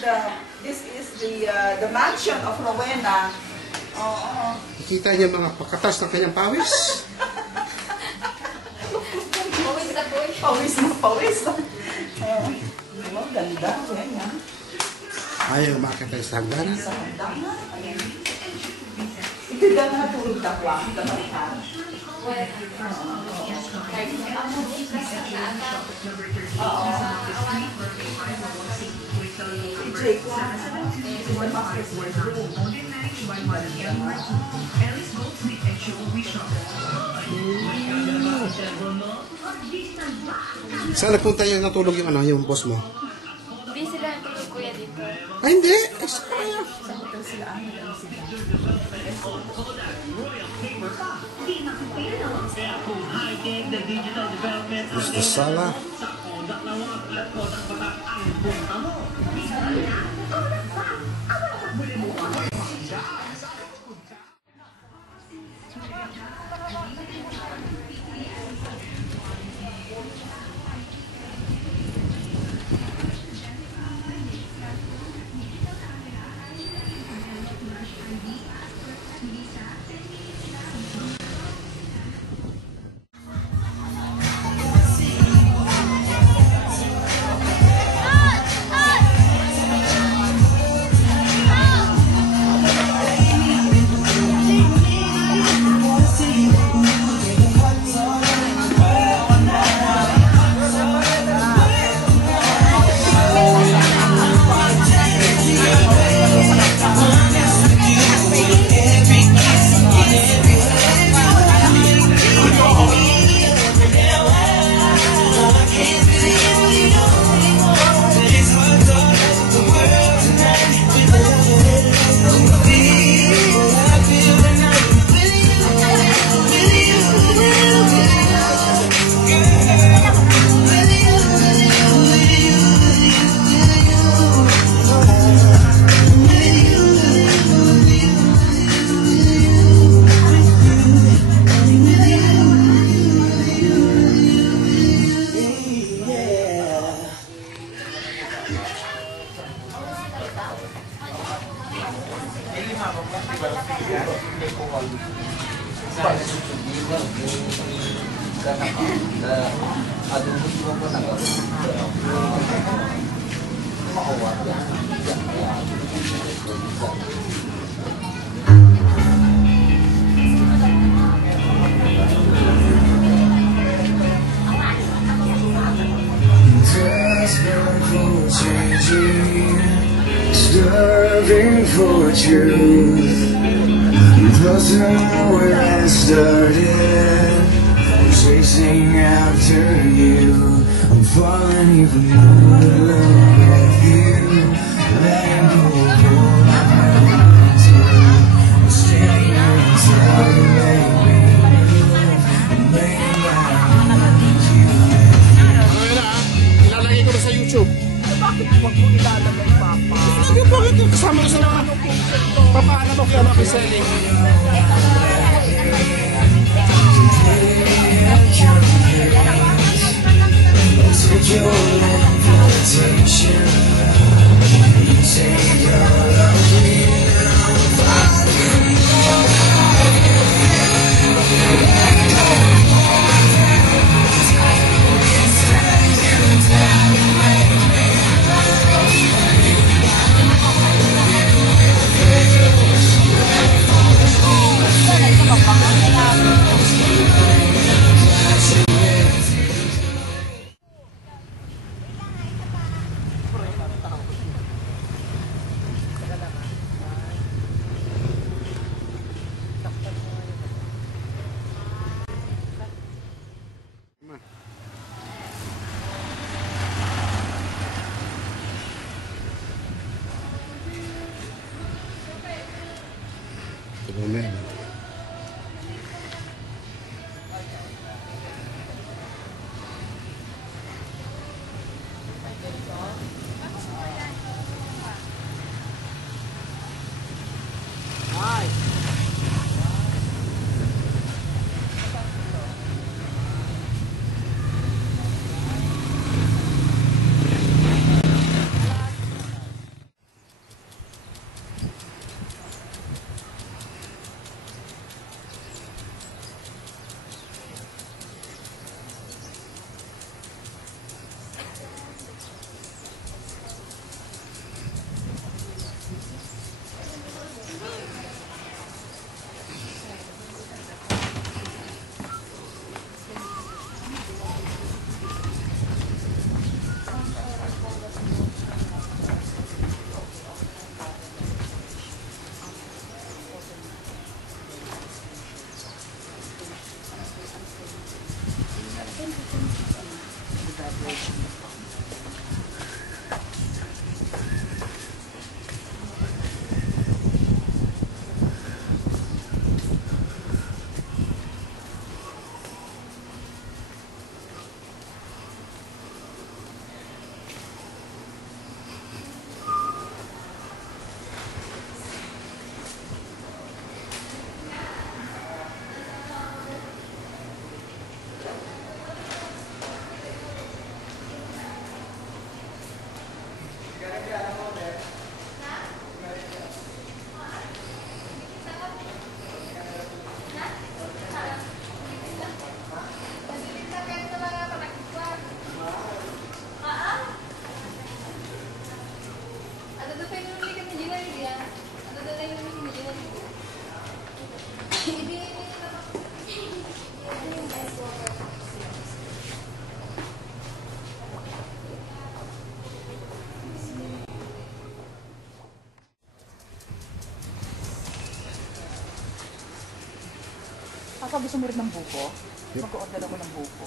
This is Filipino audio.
the mansion of Rowena. Oo. Nakita niya mga pagkatas ng kanyang pawis. Pawis na po. Pawis na. Oh, ganda. Ganyan. Ayaw makita sa hagdanan. Sa hagdanan. Ito na natulog na po ang kapalitan. Saan nagpunta yung natulog yung ano, yung boss mo? Hindi sila natulog kuya dito. Ay, hindi. Ay, sayang. Sa hotel sila. Gusto sala. Starving for truth, doesn't know where it started. I'm chasing after you. I'm falling even more in love with you. Letting go of all I know to. I'm staying until you make me move. I'm laying down with you. Ilalagay ko na sa YouTube. Bakit huwag mo ilalagay, Papa? Bakit yung kasama na sa mga papaano mo kaya makiselling? Take your invitation. Take your love. Amen. Baka gusto mo rin ng buko? Mag-order ako ng buko.